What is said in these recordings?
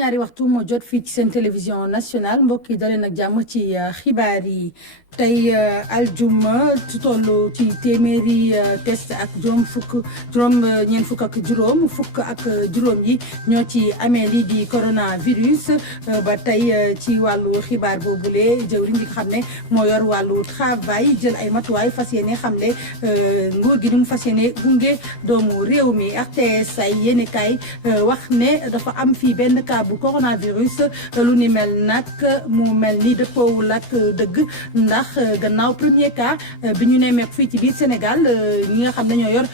juróom-ñaari waxtu moo jot fii ci seen télévision nationale mbokk yi daleen ak jàmm ci xibaar yi tey aljuma ci toll ci téeméeri test ak ñeent fukk ak juróom yi ñoo ci amee lii di coronavirus ba tey ci wàllu xibaar boobule jëwriñ gi nga xam ne moo yor wàllu travail jël ay matuwaay fas yéene xamle nguur gi ni mu fas yéene gunge doomu réew mi RTS ay yéene kaay wax ne dafa am fii benn cas bu coronavirus lu ni mel nag mu mel ni dëppoowul ak dëgg ndax gannaaw premier cas bi ñu nemmeeku fii ci biir Sénégal ñi nga xam ne ñoo yor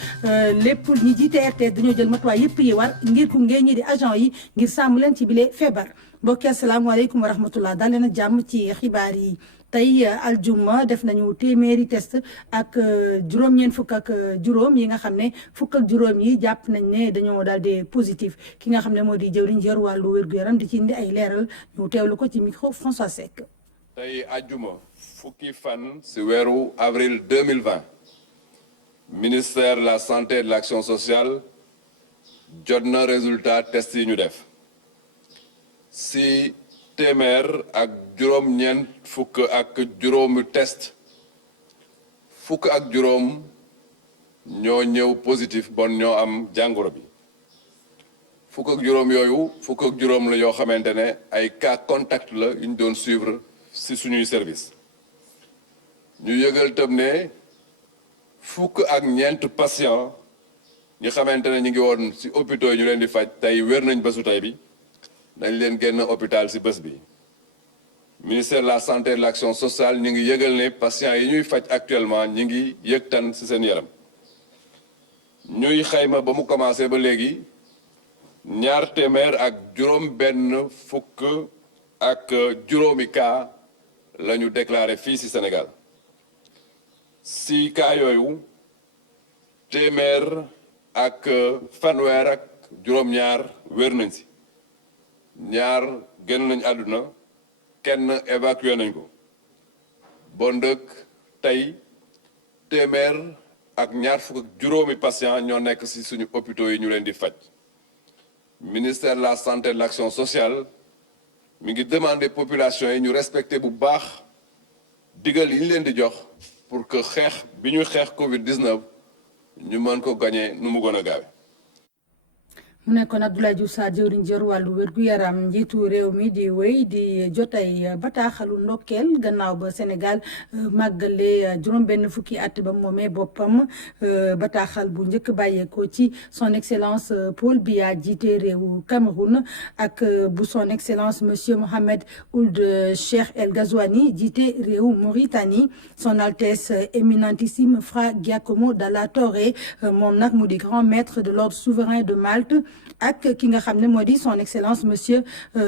lépp ñi jiite RTS dañoo jël matuwaay yëpp yi war ngir gunge ñi di agent yi ngir sàmm leen ci bile feebar mbokki asalaamaaleykum wa rahmatullah daal leen a jàmm ci xibaar yi. tey aljuma def nañu téeméeri test ak juróom-ñeent fukk ak juróom yi nga xam ne fukk ak juróom yi jàpp nañ ne dañoo daal di positif ki nga xam ne moo di jëwriñ yor wàllu wér-gu-yaram di ci indi ay leeral ñu teewlu ko ci micro François Seck. tey aljuma fukki fan si weeru avril 2020 ministère de la santé et de l'action sociale jot na résultat test yi ñu def si téeméer ak juróom-ñeent fukk ak juróomi test fukk ak juróom ñoo ñëw positif bon ñoo am jàngoro bi fukk ak juróom yooyu fukk ak juróom la yoo xamante ne ay cas contact la yu ñu doon suivre ci suñuy service ñu yëgal tam ne fukk ak ñeent patient ñi xamante ne ñu ngi woon ci hôpitaux yi ñu leen di faj tey wér nañ bésu tey bi dañ leen génn hôpital ci bés bi ministère de la santé et de l'action sociale ñu ngi yëgal ne patients yi ñuy faj actuellement ñi ngi yëg tan ci seen yaram ñuy xayma ba mu commencé ba léegi ñaar téeméer ak juróom benn fukk ak juróomi cas la ñu déclaré fii ci Sénégal ci cas yooyu téeméer ak fanweer ak juróom-ñaar wér nañ ci ñaar génn nañ àdduna kenn évacué nañ ko bon dëkk tey téeméer ak ñaar fukk ak juróomi patient ñoo nekk ci suñu hôpitaux yi ñu leen di faj ministère de la santé et de l'action sociale mi ngi demander population yi ñu respecter bu baax digal yi ñu leen di jox pour que xeex bi ñuy xeex Covid-19 ñu mën ko gagner nu mu gën a gaawe mu nekkoon Abdoulaye Diouf Sarr jëwriñ jër wàllu wér-gu-yaram njiitu réew mi di wéy di jot ay bataaxalu ndokkeel gannaaw ba Sénégal màggale juróom-benn fukki at ba moomee boppam bataaxal bu njëkk bàyyeekoo ci son excellence Paul Biya jiite réewu Cameroun ak bu son excellence monsieur Mohamed Ould Cheikh El Ghazouani jiite réewu Mauritanie son altesse éminentissime Fra Giacomo Dalla Torre moom nag mu di grand maître de l'ordre souverain de Malte ak ki nga xam ne moo di son excellence monsieur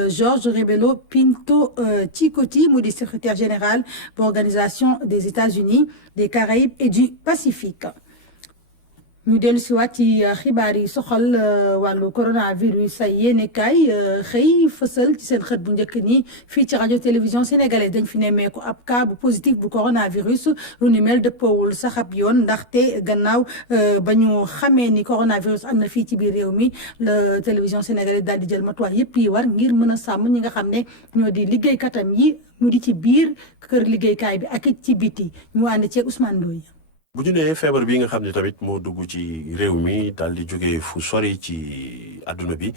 Georges Rebelo Pinto Chikoti mu di secrétaire général bu organisation des États-Unis des Caraïbes et du Pacifique. ñu dellu si waat ci xibaar yi soxal wàllu coronavirus ay yéenekaay xëy fësal ci seen xët bu njëkk nii fii ci rajo télévision sénégalaise dañ fi nemmeeku ab cas bu positif bu coronavirus lu ni mel dëppoowul sax ab yoon ndaxte gannaaw ba ñu xamee ni coronavirus am na fii ci biir réew mi la télévision sénégalaise daal di jël matuwaay yëpp yi war ngir mën a sàmm ñi nga xam ne ñoo di liggéeykatam yi mu di ci biir kër liggéeykaay bi ak ci biti ñu ànd ceeg Ousmane Ndoye. bu ñu nee feebar bi nga xam ne tamit moo dugg ci réew mi daal di jógee fu sori ci àdduna bi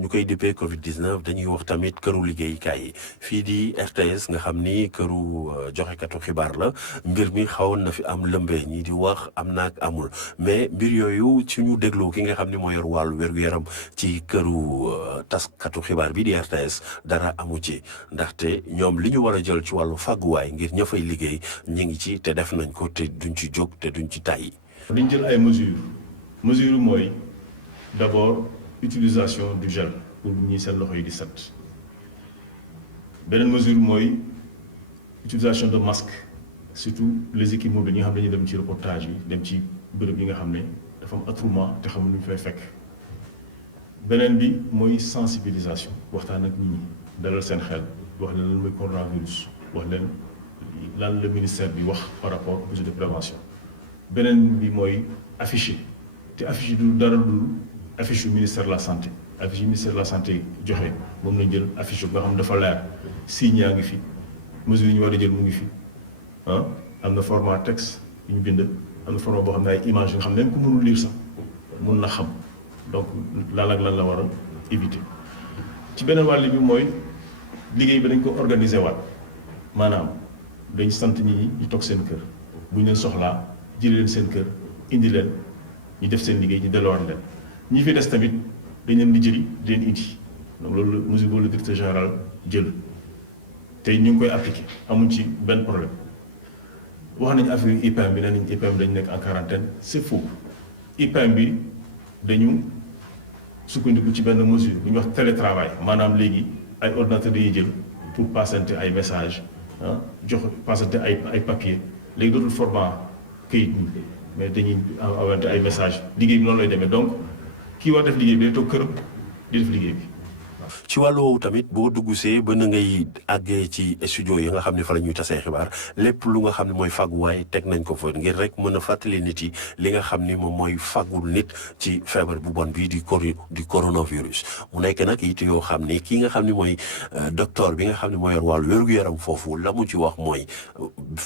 ñu koy dippee Covid-19 dañuy wax tamit këru liggéeykaay yi fii di RTS nga xam ni këru joxekatu xibaar la mbir mi xawoon na fi am lëmbee ñi di wax am naag amul mais mbir yooyu ci ñu dégloo ki nga xam ni moo yor wàllu wér-gu-yaram ci këru taskatu xibaar bi di RTS dara amu ci ndaxte ñoom li ñu war a jël ci wàllu fàgguwaay ngir ña fay liggéey ñi ngi ci te def nañ ko te duñ ci jóg te duñ ci tàyyi. dañ jël ay mesures mooy d'abord utilisation du gel pour ñi seen loxo yi di set beneen mesure mooy utilisation de masque surtout les équipes mobiles yi nga xam ne dañuy dem ci reportage yi dem ci bërëb yi nga xam ne dafa am attroupement te xamul lu ñu fay fekk beneen bi mooy sensibilisation waxtaan ak nit ñi dalal seen xel wax leen lan mooy coronavirus wax leen lan la ministère bi wax par rapport aux mesures de prévention beneen bi mooy affiché te affiché du dara dul affiche yu ministère de la santé affiche yi ministère de la santé joxe moom lañ jël affiche nga xam dafa leer signes yaa ngi fi mesures yi ñu war a jël mu ngi fi ah am na format texte yu ñu bind am na format boo xam ne ay images yi nga xam ne même ku mënul lire sax mun na xam donc lan ak lan la war a éviter. ci beneen wàll bi mooy liggéey bi dañ ko organiser waat maanaam dañ sant ñi ñu toog seen kër bu ñu leen soxlaa jëlee leen seen kër indi leen ñu def seen liggéey ñu delluwaat leen ñi fi des tamit dañ leen di jëli di leen indi donc loolu mesure boobu le directeur général jël tey ñu ngi koy appliqué amuñ ci benn problème wax nañu affaire IPM bi nee nañ IPM dañu nekk en quarantaine c'est faux IPM bi dañu sukkandiku ci benn mesure bu ñuy wax télétravail maanaam léegi ay ordinateur dañuy jël pour passante ay message ah jox passante ay papier léegi dootul format këyit ñi mais dañuy awante ay message liggéey bi noonu lay demee donc kii war def liggéey bi day toog këram di def liggéey bi. ci wàllu woowu tamit boo duggsee ba na ngay àggee ci studio yi nga xam ne fa la ñuy tasee xibaar lépp lu nga xam ne mooy fàgguwaay teg nañ ko fa ngir rek mën a fàttali nit yi li nga xam ni moom mooy fàggul nit ci feebar bu bon bii di coronavirus mu nekk nag it yoo xam ni kii nga xam ne mooy docteur bi nga xam ne mooy yor wàllu wér-gu-yaram foofu la mu ci wax mooy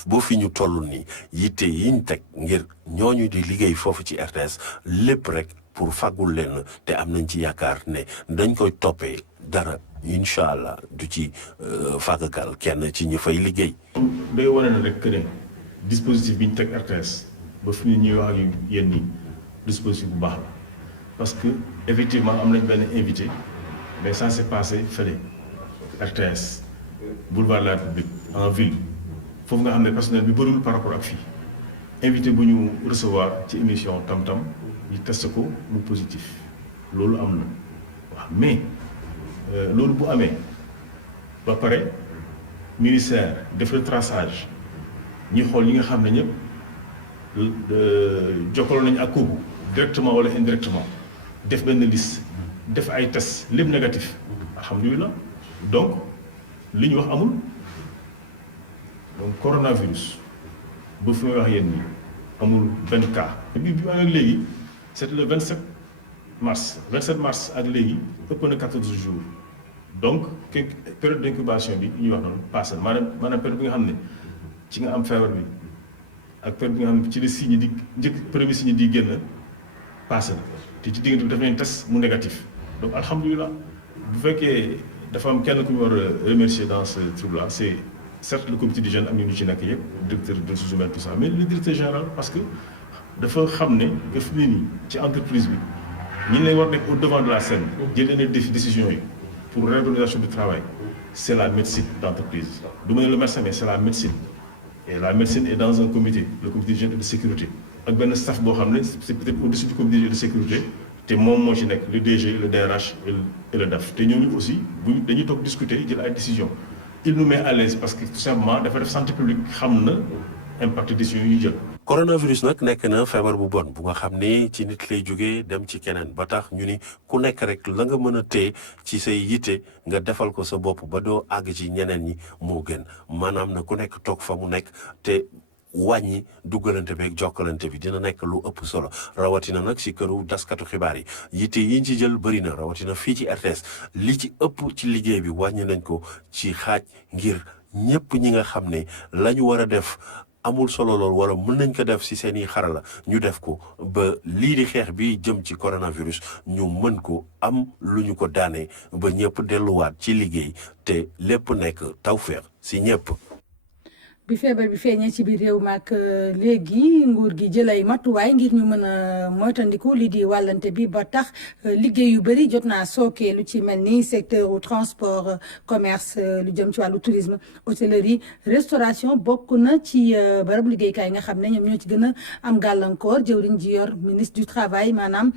boo fi ñu toll nii yitte yiñ teg ngir ñooñu di liggéey foofu ci RTS lépp rek pour fàggul leen te am nañ ci yaakaar ne dañ koy toppee dara incha allah du ci fàggal kenn ci ñu fay liggéey. day wane na rek que ne dispositif bi ñu teg RTS ba fi ñuy wax ak yéen nii dispositif bu baax la parce que effectivement am nañ benn invité mais ça s'est passé fële RTS boulevard de la République en ville foofu nga xam ne personnel bi bëriwul par rapport ak fii invité bu ñu recevoir ci émission tam-tam ñu testé ko mu positif loolu am na waaw mais. loolu bu amee ba pare ministère def retraçage ñi xool ñi nga xam ne ñëpp jokkaloo nañu ak kooku directement wala indirectement def benn liste def ay tests lépp négatif alhamdulilah donc li ñu wax amul donc coronavirus ba fi may wax yéen nii amul benn cas. bi mu amee léegi c'était le 27 mars ak léegi ëpp na 14 jours. donc période d'incubation bi ñuy wax noonu passé maanaam période bi nga xam ne ci nga am feebar bi ak période bi nga xam ne ci la signe di njëkk premier signe di génn passé na te ci diggante bi def nañ test mu négatif donc alhamdulilah bu fekkee dafa am kenn ku ñu war a remercier dans ce truc là c'est certes le comité d'hygiène am ñu ci nekk yëpp directeur des ressources humaines tout ça mais le directeur général parce que dafa xam ne que fi mu ne nii ci entreprise bi ñi lay war nekk au devant de la scène jël leen décision yi pour l'organisation du travail, c'est la médecine d'entreprise. Du moins le médecin, mais c'est la médecine. Et la médecine est dans un comité, le comité d'hygiène et de sécurité. Avec un staff, c'est peut-être au-dessus du comité de sécurité. C'est moi, le DG, le DRH et le DAF. Et nous aussi, nous devons discuter, dire la décision. Il nous met à l'aise parce que tout simplement, la santé publique a impact décision. coronavirus nag nekk na feebar bu bon bu nga xam ne ci nit lay jógee dem ci keneen ba tax ñu ni ku nekk rek la nga mën a téye ci say yitte nga defal ko sa bopp ba doo àgg ci ñeneen ñi moo gën maanaam na ku nekk toog fa mu nekk te wàññi duggalante beeg jokkalante bi dina nekk lu ëpp solo rawatina nag si këru daskatu xibaar yi yitte yiñ ci jël bëri na rawatina fii ci RTS li ci ëpp ci liggéey bi wàññi nañ ko ci xaaj ngir ñëpp ñi nga xam ne la ñu war a def amul solo lool wala mën nañ ko def ci seeni xarala ñu def ko ba lii di xeex bi jëm ci coronavirus ñu mën ko am lu ñu ko daanee ba ñëpp delluwaat ci liggéey te lépp nekk tawfeex ci ñëpp. bi feebar bi feeñee ci biir réew mi ak léegi nguur gi jël ay matuwaay ngir ñu mën a moytandiku lii di wàllante bi ba tax liggéey yu bëri jot naa sooke lu ci mel ni secteur u transport commerce lu jëm ci wàllu tourisme hôtellerie restauration bokk na ci barabu liggéeykaay yi nga xam ne ñoom ñoo ci gën a am gàllankoor jëwriñ ji yor ministre du travail maanaam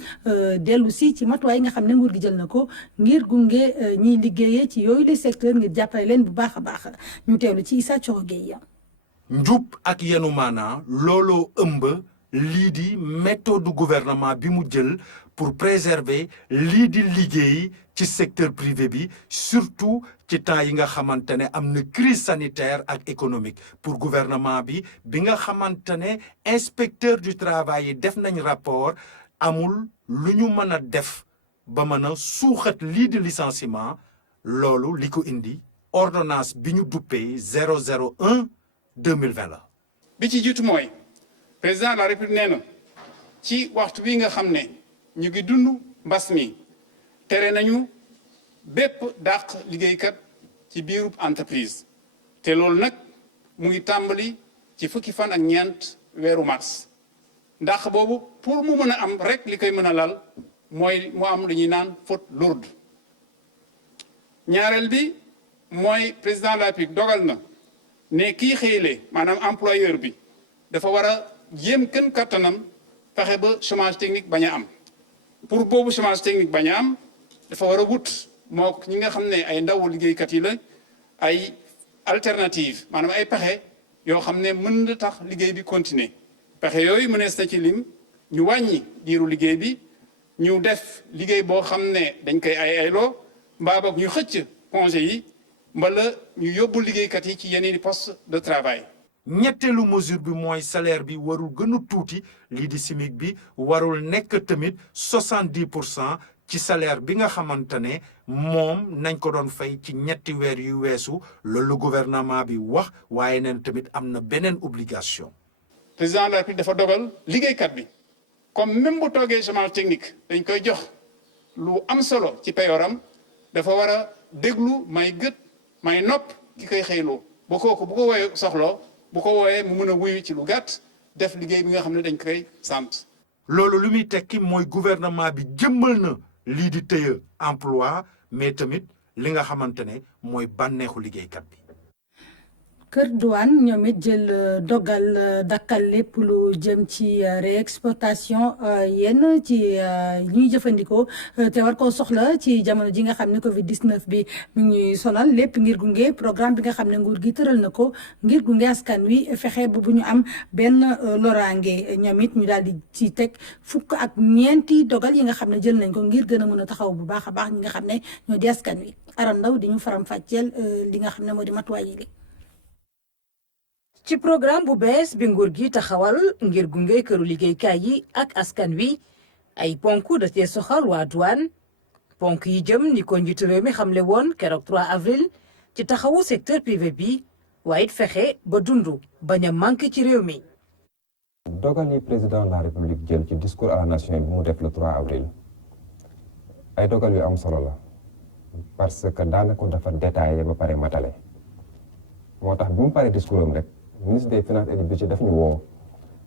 dellu si ci matuwaay yi nga xam ne nguur gi jël na ko ngir gunge ñiy liggéeyee ci yooyu les secteurs ngir jàppale leen bu baax a baax ñu teewlu ci Issa Thioro Gueye. njub ak yenu maanaa looloo ëmb lii di méthode du gouvernement bi mu jël pour préserver lii di liggéey ci secteur privé bi surtout ci temps yi nga xamante ne am na crise sanitaire ak économique pour gouvernement bi nga xamante ne inspecteur du travail yi def nañ rapport amul lu ñu mën a def ba mën a suuxat lii di licenciement loolu li ko indi ordonnance bi ñu duppee 001 2020 la. bi ci jiitu mooy président de la république nee na ci waxtu wi nga xam ne ñu ngi dund mbas mi tere nañu bépp dàq liggéeykat ci biirub entreprise te loolu nag mu ngi tàmbali ci fukki fan ak ñeent weeru mars ndax boobu pour mu mën a am rek li koy mën a lal mooy mu am lu ñuy naan faute lourde ñaareel bi mooy président de la République dogal na ne kii xëyle maanaam employeur bi dafa war a jéem kën kattanam fexe ba chômage technique bañ a am pour boobu chômage technique bañ a am dafa war a wut moo ñi nga xam ne ay ndaw liggéeykat yi la ay alternative maanaam ay pexe yoo xam ne mën na tax liggéey bi continuer pexe yooyu mënees na ci lim ñu wàññi diiru liggéey bi ñu def liggéey boo xam ne dañ koy ayloo mbaa boog ñu xëcc congé yi mbala ñu yóbbu liggéeykat yi ci yeneen i poste de travail. ñetteelu mesure bi mooy salaire bi warul gën a tuuti lii di SMIC bi warul nekk tamit 70% ci salaire bi nga xamante ne moom nañ ko doon fay ci ñetti weer yu weesu loolu gouvernement bi wax waaye neen tamit am na beneen obligation. président de la République dafa dogal liggéeykat bi comme même bu toogee chômage technique dañ koy jox lu am solo ci peyooram dafa war a déglu may gët may nopp ki koy xëyloo ba kooku bu ko woowee soxloo bu ko wooyee mu mën a wuyu ci lu gàtt def liggéey bi nga xam ne dañ koy sant. loolu lu muy tekki mooy gouvernement bi jëmmal na lii di tëye emploi mais tamit li nga xamante ne mooy bànneexu liggéeykat bi. kër douane ñoom it jël dogal dakkal lépp lu jëm ci réexportation yenn ci ñuy jëfandikoo te war koo soxla ci jamono ji nga xam ne Covid 19 bi mi ñuy sonal lépp ngir gunge programme bi nga xam ne nguur gi tëral na ko ngir gunge askan wi fexe bu ñu am benn loraange ñoom it ñu daal di ci teg fukk ak ñeenti dogal yi nga xam ne jël nañ ko ngir gën a mën a taxaw bu baax a baax ñi nga xam ne ñoo di askan wi Aram Ndaw di ñu faram fàcceel li nga xam ne moo di matuwaay yi. ci programme bu bees bi nguur gi taxawal ngir gunge këru liggéeykaay yi ak askan wi ay ponk da cee soxal waa douane ponk yi jëm ni ko njiitu réew mi xamle woon keroog 3 avril ci taxawu secteur privé bi waaye it fexe ba dund bañ a manqué ci réew mi. dogal yi président de la république jël ci discours à la nation bi mu def le 3 avril ay dogal yu am solo la parce que daanaka dafa détaillé ba pare matale moo tax bi mu paree discours am rek. ministre des finances et du budget daf ñu woo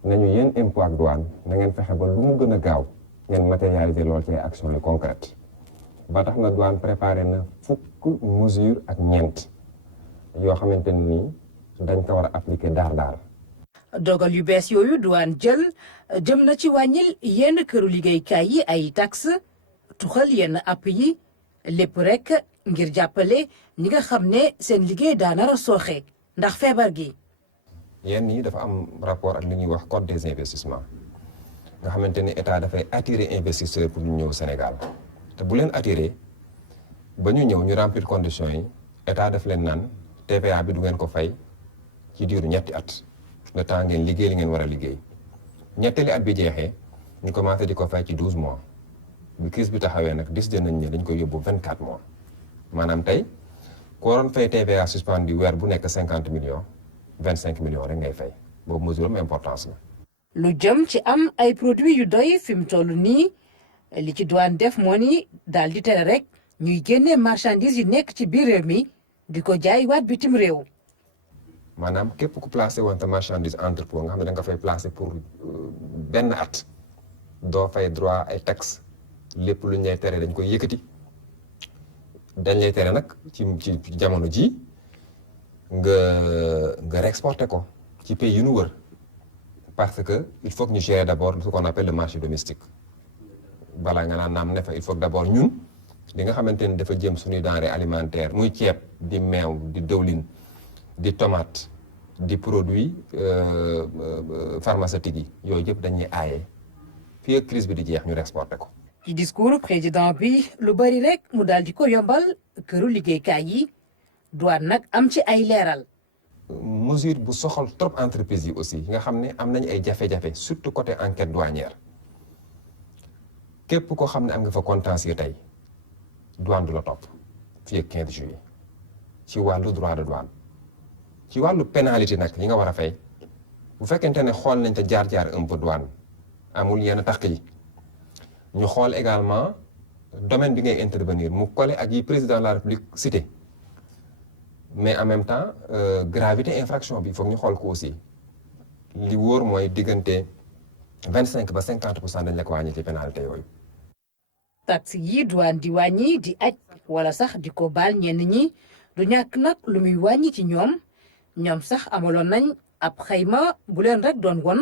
nañu yéen impôt ak douane na ngeen fexe ba lu mu gën a gaaw ngeen matérialiser lool ci action yu concrète ba tax na douane préparé na fukk mesure ak ñeent yoo xamante ni dañ ko war a appliquer daar dogal yu bees yooyu douane jël jëm na ci wàññil yenn këru liggéeykaay yi ay taxe tuxal yenn app yi lépp rek ngir jàppale ñi nga xam ne seen liggéey daanara sooxe ndax feebar gi. yenn yi dafa am rapport ak li ñuy wax code des investissements nga xamante ni état dafay attirer investisseurs pour ñu ñëw Sénégal te bu leen attirer ba ñu ñëw ñu remplir conditions yi état daf leen naan TVA bi du ngeen ko fay ci diiru ñetti at le temps ngeen liggéey li ngeen war a liggéey ñetteeli at bi jeexee ñu commencé di ko fay ci 12 mois bi crise bi taxawee nag décidé nañ ne dañ koy yóbbu 24 mois maanaam tey ku waroon fay TVA suspendu weer bu nekk 50 millions. 25 millions rek ngay fay boobu mesure am importance la. lu jëm ci am ay produits yu doy fi mu toll nii li ci douane def moo ni daal di tere rek ñuy génnee marchandises yi nekk ci biir réew mi di ko jaay waat bitim réew. maanaam képp ku placé woon ta marchandise entrepôt nga xam ne da nga fay placé pour benn at doo fay droit ay taxes lépp lu ñu lay tere dañ koy yëkkati dañ lay tere nag ci jamono ji nga réexporter ko ci pays yu nu wër parce que il faut que ñu gérer d'abord ce qu'on appelle le marché domestique balaa nga naan naam ne fa il faut que d'abord ñun li nga xamante ni dafa jëm suñuy denrée alimentaire muy ceeb di meew di dëwlin di tomate di produit pharmaceutique yi yooyu yëpp dañuy aaye fii ak crise bi di jeex ñu réexporter ko. ci discours président bi lu bari rek mu daal di ko yombal këru liggéeykaay yi. douane nag am ci ay leeral. mesure bu soxal trop entreprise yi aussi nga xam ne am nañu ay jafe-jafe surtout côté enquête douanière képp koo xam ne am nga fa contentieux tey douane du la topp fii ak 15 juillet ci wàllu droit de douane. ci wàllu pénalité nag yi nga war a fay bu fekkente ne xool nañ te jaar-jaar un peu douane amul yenn taq yi ñu xool également domaine bi ngay intervenir mu collé ak yi président de la république cité mais en même temps gravité infraction bi foog ñu xool ko aussi li wóor mooy diggante 25 ba 50% dañ la ko wàññi ci pénalité yooyu. taxe yi douane di wàññi di aj wala sax di ko baal ñenn ñi du ñàkk nag lu muy wàññi ci ñoom sax amaloon nañ ab xayma bu leen rek doon won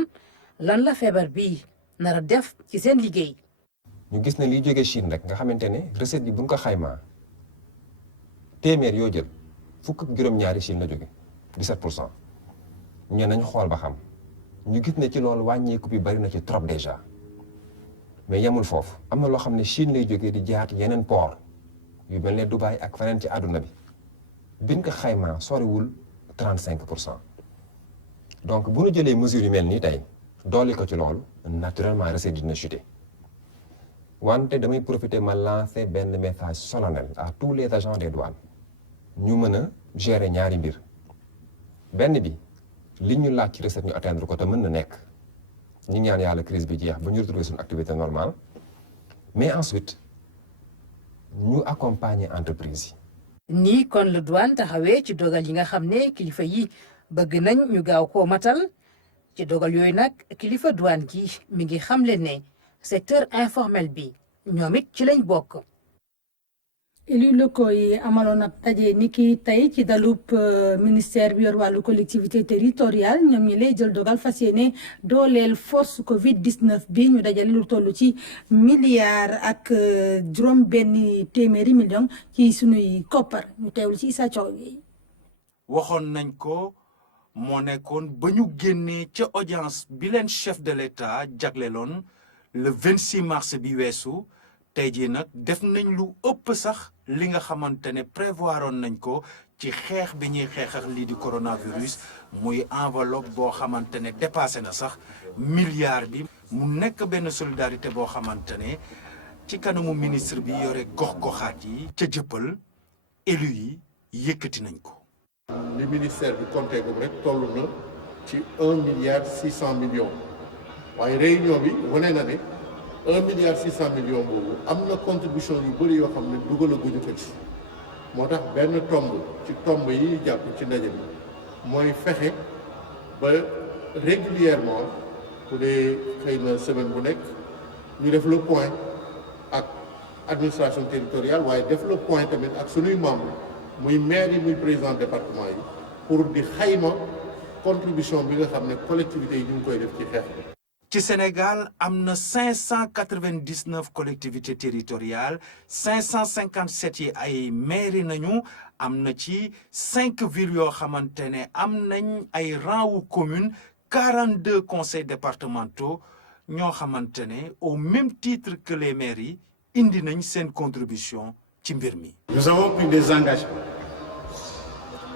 lan la feebar bi nar a def ci seen liggéey. ñu gis ne liy jógee Chine rek nga xamante ne recette bi buñ ko xaymaa téeméer yoo jël fukk ak juróom-ñaari Chine la jóge 17%. ñu nañ xool ba xam ñu gis ne ci loolu wàññeeku bi bari na ci trop déjà mais yemul foofu am na loo xam ne Chine lay jógee di jaat yeneen port yu mel ne Dubaï ak feneen ci àdduna bi biñ ko xaymaa soriwul 35%. donc bu ñu jëlee mesures yu mel nii tey dooli ko ci loolu naturellement recette dina chuter wante damay profiter ma lancer benn message solennel à tous les agents des douanes ñu mën a gérer ñaari mbir benn bi li ñu laaj ci recette ñu atteindre ko te mën na nekk ñi ñaan yàlla crise bi jeex ba ñu retrouver suñu activité normale mais ensuite ñu accompagner entreprise yi. nii kon la douane taxawee ci dogal yi nga xam ne kilifa yi bëgg nañ ñu gaaw koo matal ci dogal yooyu nag kilifa douane gi mi ngi xamle ne secteur informel bi ñoom it ci lañ bokk. élus locaux yi amaloon ab daje ni ki tey ci dalub ministère bi yor wàllu collectivité territoriale ñoom ñi lay jël dogal fas yéene dooleel force Covid 19 bi ñu dajale lu toll ci milliards ak juróom-benni téeméeri millions ci sunuy koppar ñu teewlu ci Issa Thiaw yi. waxoon nañ ko moo nekkoon ba ñu génnee ca audience bi leen chef de l'État jagleloon le 26 mars bi weesu. tey jii nag def nañ lu ëpp sax li nga xamante ne prévoiroon nañ ko ci xeex bi ñuy xeex ak lii di coronavirus muy enveloppe boo xamante ne dépassé na sax milliard bi mu nekk benn solidarité boo xamante ne ci kanamu ministre bi yore gox-goxaat yi ca jëppal élu yi yëkkati nañ ko. li ministère bi compté gum rek toll na ci 1 milliard 600 millions waaye réunion bi wane na ne 1 milliard 600 millions boobu am na contribution yu bëri yoo xam ne dugalaguñu ko ci moo tax benn tomb ci tomb yi ñu jàpp ci ndaje bi mooy fexe ba régulièrement pour dee xëy na semaine bu nekk ñu def le point ak administration territoriale waaye def le point tamit ak suñuy membres muy maire yi muy président département yi pour di xayma contribution bi nga xam ne collectivités yi ñu ngi koy def ci xeex bi. ci Sénégal am na 599 collectivités territoriales 557 yi ay mairie nañu am na ci 5 villes yoo xamante ne am nañ ay rang wu commune 42 conseils départementaux ñoo xamante ne au même titre que les mairies indi nañ seen contribution ci mbir mi. Nous avons pris des engagements.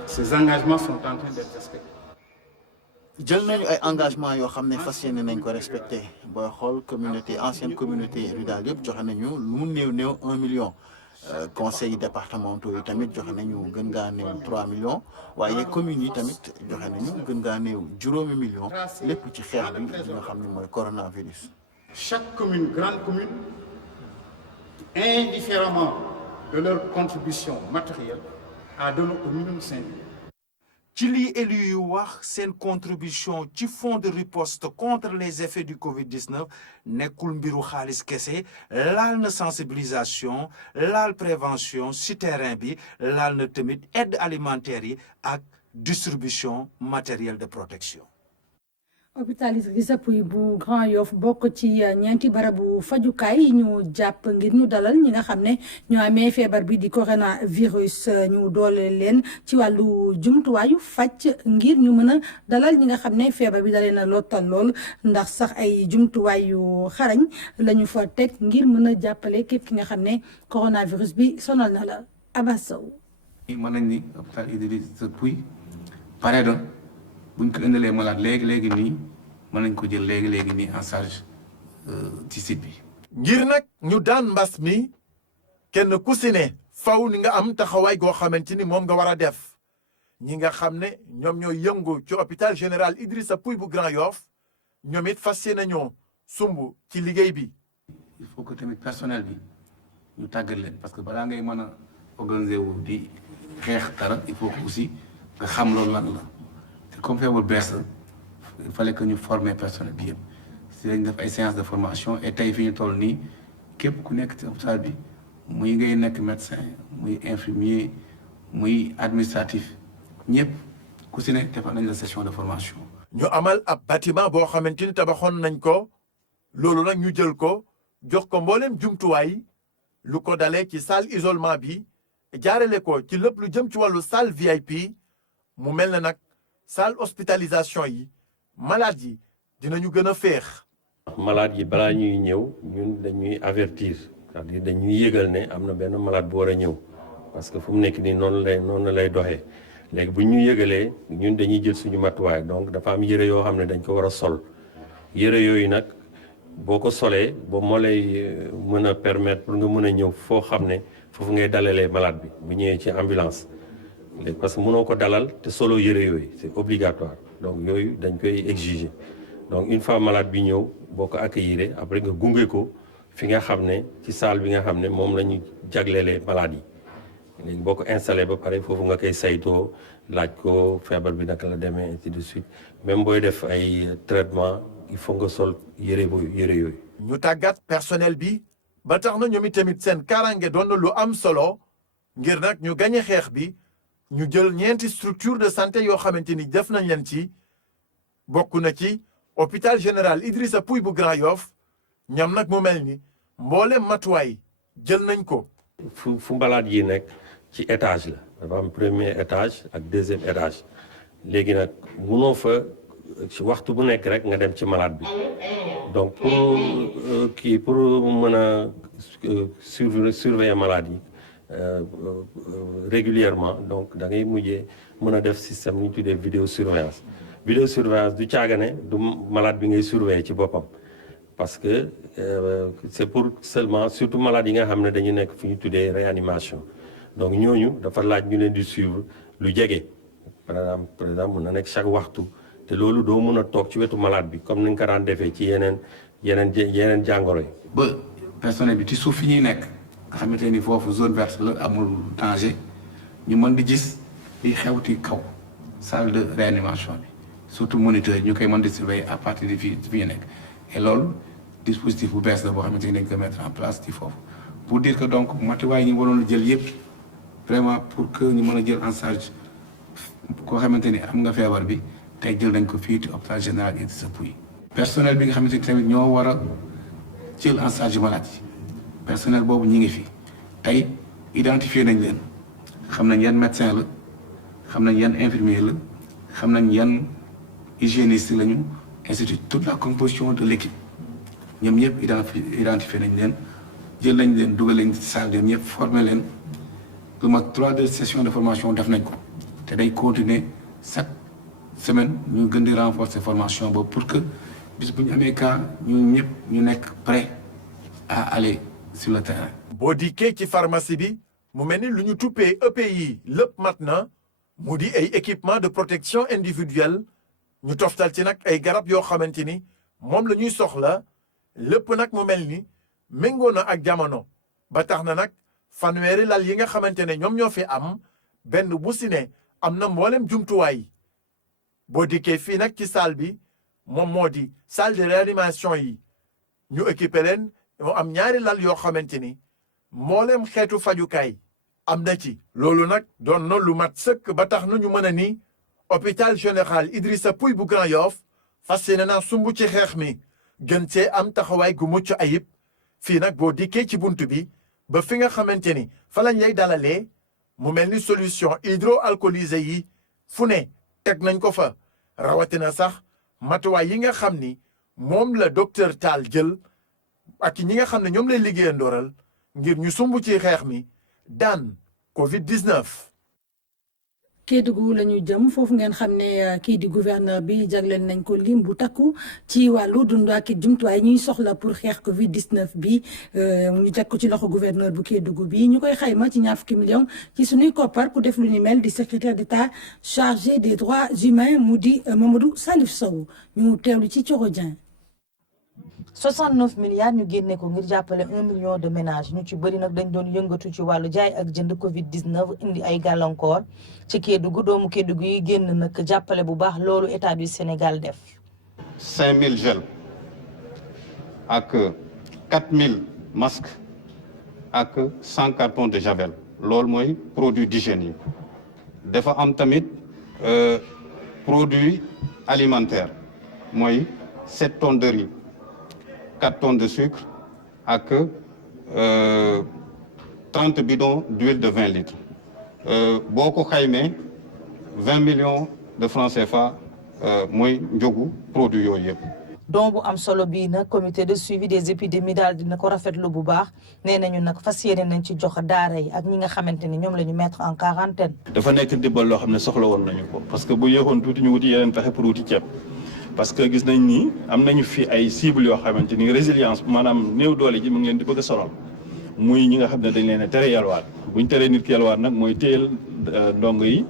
Ces engagements sont en train d'être respectés. jël nañu ay engagement yoo xam ne fas yéene nañ ko respecté booy xool communauté ancienne communauté rurale yëpp joxe nañu lu mu néew 1 million conseils départementaux yi tamit joxe nañu gën ngaa néew 3 millions waaye communes yi tamit joxe nañu gën ngaa néew juróomi millions lépp ci xeex bi li nga xam ne mooy coronavirus. Chaque commune, grande commune, indifféremment de leur contribution matérielle, a donné au minimum 5 millions. ci lii élu yu wax seen contribution ci fonds de riposte contre les effets du Covid-19 nekkul mbiru xaalis kese laal na sensibilisation laal prévention ci terrain bi laal na tamit aide alimentaire yi ak distribution matériel de protection. hôpital Idrissa Pouye bu Grand Yoff bokk ci ñeenti barabu fajukaay yi ñu jàpp ngir ñu dalal ñi nga xam ne ñoo amee feebar bi di coronavirus ñu doole leen ci wàllu jumtuwaayu faj ngir ñu mën a dalal ñi nga xam ne feebar bi dalee na lottal lool ndax sax ay jumtuwaayu xarañ la ñu fa teg ngir mën a jàppale képp ki nga xam ne coronavirus bi sonal na la Abass Sow. mën nañ ni hôpital Idrissa Pouye pare na buñ ko indilee malade léegi nii mën nañ ko jël léegi nii en charge ci site bi. ngir nag ñu daan mbas mi kenn ku si ne faw ni nga am taxawaay goo xamante ni moom nga war a def ñi nga xam ne ñoom ñooy yëngu ci hôpital général Idrissa Pouye bu Grand Yoff ñoom it fas yéene ñoo sumb ci liggéey bi. il faut que tamit personnel bi ñu tàggat leen parce que balaa ngay mën a organiser wu di xeex dara il faut que aussi nga xam loolu lan la te comme feebar bees la il fallait que ñu former personnel bi yëpp si lañ def ay séances de formation et tey fi ñu toll nii képp ku nekk ci hôpital bi muy ngay nekk médecin muy infirmier muy administratif ñëpp ku si ne defal nañ la session de formation. ñu amal ab bâtiment boo xamante ni tabaxoon nañ ko loolu nag ñu jël ko jox ko mboolem jumtuwaay lu ko dalee ci salle isolement bi jaarale ko ci lépp lu jëm ci wàllu salle VIP mu mel ne nag salle hospitalisation yi malade yi dinañu gën a féex. malade yi balaa ñuy ñëw ñun dañuy avertir c'est-à-dire dañuy yëgal ne am na benn malade bu war a ñëw parce que fu mu nekk nii noonu lay doxee léegi bu ñu yëgalee ñun dañuy jël suñu matuwaay donc dafa am yëre yoo xam ne dañ ko war a sol yëre yooyu nag boo ko solee ba moo lay mën a permettre pour nga mën a ñëw foo xam ne foofu ngay dalalee malade bi bu ñëwee ci ambulance léegi parce que mënoo ko dalal te solo yëre yooyu c'est obligatoire donc yooyu dañ koy exiger donc une fois malade bi ñëw boo ko accueillir après nga gunge ko fi nga xam ne ci salle bi nga xam ne moom la ñu jaglelee malade yi léegi boo ko installé ba pare foofu nga koy saytoo laaj ko feebar bi naka la demee ainsi de suite même booy def ay traitement il faut nga sol yëre yooyu. ñu tàggat personnel bi ba tax na ñoom itamit seen kaaraange doon na lu am solo ngir nag ñu gañe xeex bi ñu jël ñeenti structure de santé yoo xamante ni def nañ leen ci bokk na ci hôpital général Idrissa Pouye bu Grand Yoff ñoom nag mu mel ni mboolem matuwaay jël nañ ko. fu malade yi nekk ci étage la dafa am premier étage ak deuxième étage léegi nag munoo fa ci waxtu bu nekk rek nga dem ci malade bi donc pour mën a surveiller malade yi régulièrement donc da ngay mujjee mën a def système ni ñu tuddee vidéosurveillance du caagane du malade bi ngay surveiller ci boppam parce que c'est pour seulement surtout malade yi nga xam ne dañu nekk fu ñu tuddee réanimation donc ñooñu dafa laaj ñu leen di suivre lu jege par exemple mun na nekk chaque waxtu te loolu doo mun a toog ci wetu malade bi comme ni nga ko daan defee ci yeneen jàngoro yi. ba personnel bi ci suuf fi ñuy nekk nga xamante ni foofu zone verte la amul danger ñu mën di gis li xewti kaw salle de réanimation bi surtout moniteur yi ñu koy mën di surveiller à partir de fi ñu nekk et loolu dispositif bu bees la boo xamante ni dañ ko mettre en place ci foofu pour dire que donc matuwaay yi ñu waroon a jël yëpp vraiment pour que ñu mën a jël en charge koo xamante ni am nga feebar bi tey jël nañ ko fii ci hôpital général Idrissa Pouye personnel bi nga xamante ni tamit ñoo war a jël en charge malade yi personnel boobu ñi ngi fi tey identifier nañ leen xam nañ yan médecin la xam nañ yan infirmier la xam nañ yan hygiéniste lañu institut toute la composition de l'équipe ñoom ñëpp identifier nañ leen jël nañ leen dugal leen ci salle ñoom ñëpp former leen lu mat 3 sessions de formation def nañ ko te day continuer chaque semaine ñu gën di renforcer formation boobu pour que bis bu ñu amee cas ñu ñëpp ñu nekk prêt à aller sur le terrain. boo dikkee ci pharmacie bi mu mel ni lu ñu tuppee EPI lépp mat na mu di ay équipement de protection individuelle ñu toftal ci nag ay garab yoo xamante ni moom la ñuy soxla lépp nag mu mel ni méngoo na ak jamono ba tax na nag fanweeri lal yi nga xamante ne ñoom ñoo fi am benn bu si ne am na mboolem jumtuwaay boo dikkee fii nag ci salle bi moom moo di salle de réanimation yi ñu équipé leen moo am ñaari lal yoo xamante ni mboolem xeetu fajukaay am na ci. loolu nag doon na lu mat sëkk ba tax na ñu mën a ni hôpital général Idrissa Pouye bu Grand Yoff fas yéene naa sumb ci xeex mi gën cee am taxawaay gu mucc ayib fii nag boo dikkee ci bunt bi ba fi nga xamante ni fa lañ lay dalalee mu mel ni solution hydroalcoolisée yi fu ne teg nañ ko fa rawatina sax matuwaay yi nga xam ni moom la docteur Tall jël ak ñi nga xam ne ñoom lay liggéeyandooral ngir ñu sumb ci xeex mi daan Covid 19. Kédougou la ñu jëm foofu ngeen xam ne kii di gouverneur bi jagleel nañ ko lim bu takku ci wàllu dund ak jumtuwaay ñuy soxla pour xeex Covid 19 bi ñu teg ko ci loxo gouverneur bu Kédougou bi ñu koy xayma ci 20 millions ci suñuy koppar ku def lu ni mel di secrétaire d'État chargé des droits humains mu di Mamadou Salif Sow ñu teewlu ci Thioro Dieng. 69 milliards ñu génne ko ngir jàppale 1 million de ménages ñu ci bëri nag dañ doon yëngatu ci wàllu jaay ak jënd Covid 19 indi ay gàllankoor ci Kédougou doomu Kédougou yi génn nag jàppale bu baax loolu état du Sénégal def. 5000 gel ak 4000 masques ak 100 cartons de javel loolu mooy produit d'hygiène yi dafa am tamit produit alimentaire mooy 7 tonnes de riz. 4 tonnes de sucre ak 30 bidons d'huile de 20 litres boo ko xaymee 20 millions de francs CFA mooy njógu produit yooyu yëpp. don bu am solo bii nag comité de suivi des épidémies daal dina ko rafetlu bu baax nee nañu nag fas yéene nañ ci jox daara yi ak ñi nga xamante ni ñoom la ñu mettre en quarantaine. dafa nekk ndimbal loo xam ne soxla woon nañu ko parce que bu yéexoon tuuti ñu wuti yeneen pexe pour wuti ceeb. parce que gis nañ ni am nañu fi ay cibles yoo xamante ni résilience maanaam néew doole ji mu ngi leen di bëgg a sonal muy ñi nga xam ne dañ leen a tere yalwaat bu ñu teree nit ki yalwaat nag mooy téyel ndongo yi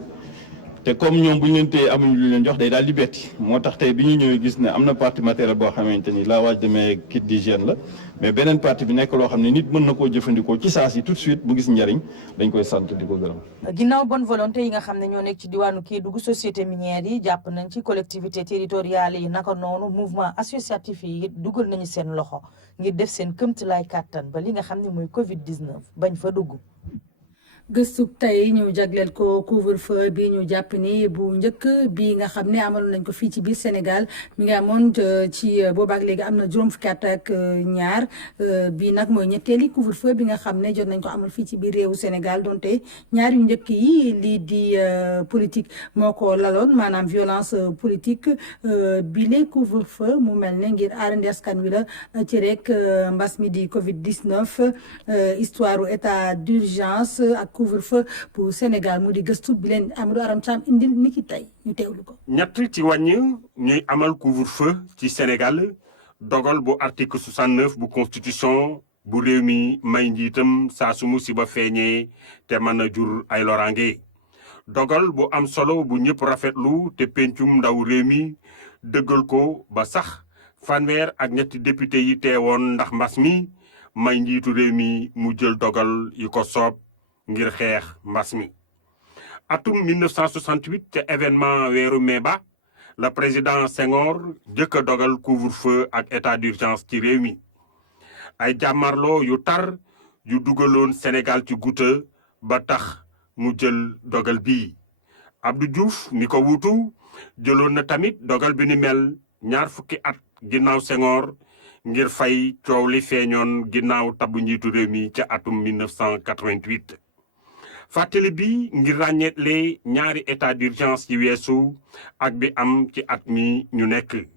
te comme ñoom bu ñu leen téye amuñu lu leen jox day daal di betti moo tax tey bi ñu ñëwee gis ne am na partie matériel boo xamante ni lavage de mains kit d'hygiène la mais beneen partie bi nekk loo xam ne nit mën na koo jëfandikoo ci saa si tout de suite bu gis njariñ dañ koy sant di ko gërëm. ginnaaw bonne volonté yi nga xam ne ñoo nekk ci diwaanu Kédougou société minière yi jàpp nañ ci collectivité territoriale yi naka noonu mouvement associatif yi dugal nañu seen loxo ngir def seen këmtalaay kàttan ba li nga xam ne mooy Covid 19 bañ fa dugg. gëstu tey ñu jagleel ko couvre-feu bi ñu jàpp ni bu njëkk bi nga xam ne amaloon nañ ko fii ci biir Sénégal mi ngi amoon ci boobaak léegi am na juróom fukki at ak ñaar bii nag mooy ñetteeli couvre-feu bi nga xam ne jot nañ ko amal fii ci biir réewu Sénégal donte ñaar yu njëkk yi lii di politique moo ko laloon maanaam violence politique bi les couvre-feu mu mel ne ngir aarandi askan wi la ci rek mbas mi di Covid 19 histoire état d'urgence ak couvre-feu pour Sénégal mu di gëstu bi leen Amadou Aram Thiam indil ni ki tey ñu teewlu ko. ñett ci wàññi ñuy amal couvre-feu ci Sénégal dogal bu article 69 bu constitution bu réew mi may njiitam saa su musiba feeñee te mën a jur ay loraange dogal bu am solo bu ñëpp rafetlu te pencum ndaw réew mi dëggal ko ba sax fanweer ak ñetti député yi teewoon ndax mbas mi may njiitu réew mi mu jël dogal yi ko soob ngir xeex mbas mi atum 1968 ca événement weeru mai ba la président Senghor jëkk a dogal couvre-feu ak état d'urgence ci réew mi ay jàmmarloo yu tar yu dugaloon Sénégal ci guuta ba tax mu jël dogal bii Abdou Diouf mi ko wuutu jëloon na tamit dogal bi ni mel ñaar fukki at ginnaaw Senghor ngir fay coow li feeñoon ginnaaw tabbu njiitu réew mi ca atum 1988 fàttali bi ngir ràññeetle ñaari état d'urgence yi weesu ak bi am ci at mi ñu nekk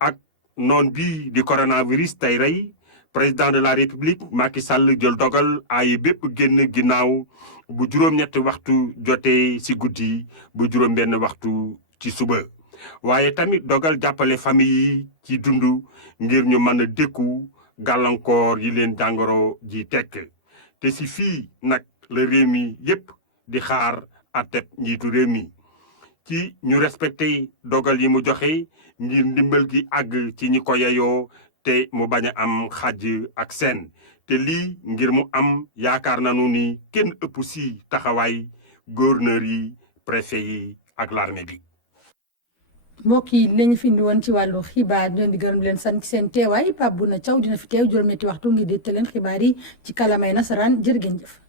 ak noon bi di coronavirus tey rey président de la république Macky Sall jël dogal ay bépp génn ginnaaw bu juróom-ñetti waxtu jotee ci guddi bu juróom-benn waxtu ci suba waaye tamit dogal jàppale famille yi ci dund ngir ñu mën a dékku gàllankoor yi leen jàngoro ji tekk te ci fii nag la réew mi yépp di xaar àtteb njiitu réew mi ci ñu respecté dogal yi mu joxe ngir ndimbal gi àgg ci ñi ko yeyoo te mu bañ a am xàjj ak seen te lii ngir mu am yaakaar nanu ni kenn ëpp si taxawaay gouverneur yi préfet yi ak l'armée bi. mbokk yi lañu fi indi woon ci wàllu xibaar ñu leen di gërëm leen sant ci seen teewaay Pape Bouna Thiaw dina fi teew juróom-ñetti waxtu ngir dégtal leen xibaar yi ci kalamay nasaraan jërë ngeen jëf.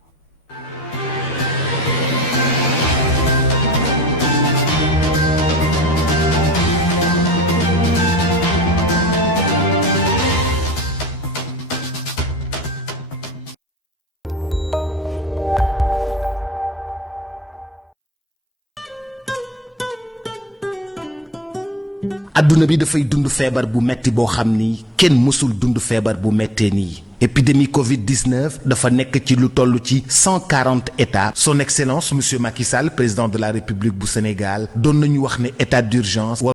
adduna bi dafay dund feebar bu metti boo xam ni kenn mësul dund feebar bu mettee nii épidémie Covid-19 dafa nekk ci lu toll ci 140 états. Son Excellence monsieur Macky Sall président de la République bu Sénégal doon nañu wax ne état d'urgence